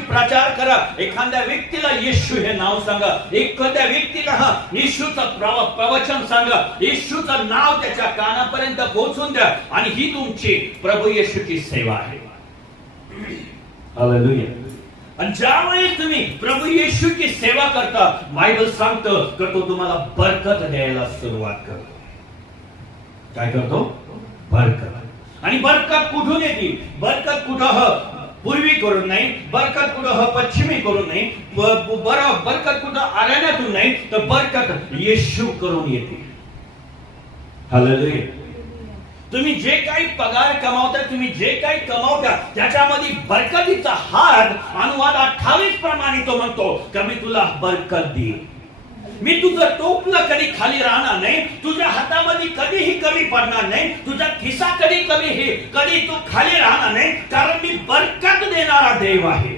प्रचार करा. एखाद्या व्यक्तीला येशू हे नाव सांगा. एखाद्या व्यक्तीला येशूचं प्रवचन सांगा. येशूचं नाव त्याच्या कानापर्यंत पोहोचून द्या. आणि ही तुमची प्रभू येशूची सेवा आहे. हालेलुया. आणि ज्यावेळेस तुम्ही प्रभू येशूची सेवा करता, बायबल सांगतं की तो तुम्हाला बरकत द्यायला सुरुवात करतो. काय करतो? बरकत. आणि बरकत कुठून येते? बरकत कुठं पूर्वी करून नाही, बरकत कुठं पश्चिमी करून नाही, बरकत कुठं अरण्यातून नाही, तर बरकत येशू करून येते. हालेलुया. तुम्ही जे काही पगार कमावता, तुम्ही जे काही कमावता, त्याच्यामध्ये बरकतीचा हात अनुवाद 28 प्रमाणे तो म्हणतो की मी तुला बरकत देईन. मी तुझं टोपलं कधी खाली राहणार नाही, तुझ्या हातामध्ये कधीही कमी पडणार नाही, तुझा खिसा कधी तू खाली राहणार नाही, कारण मी बरकत देणारा देव आहे.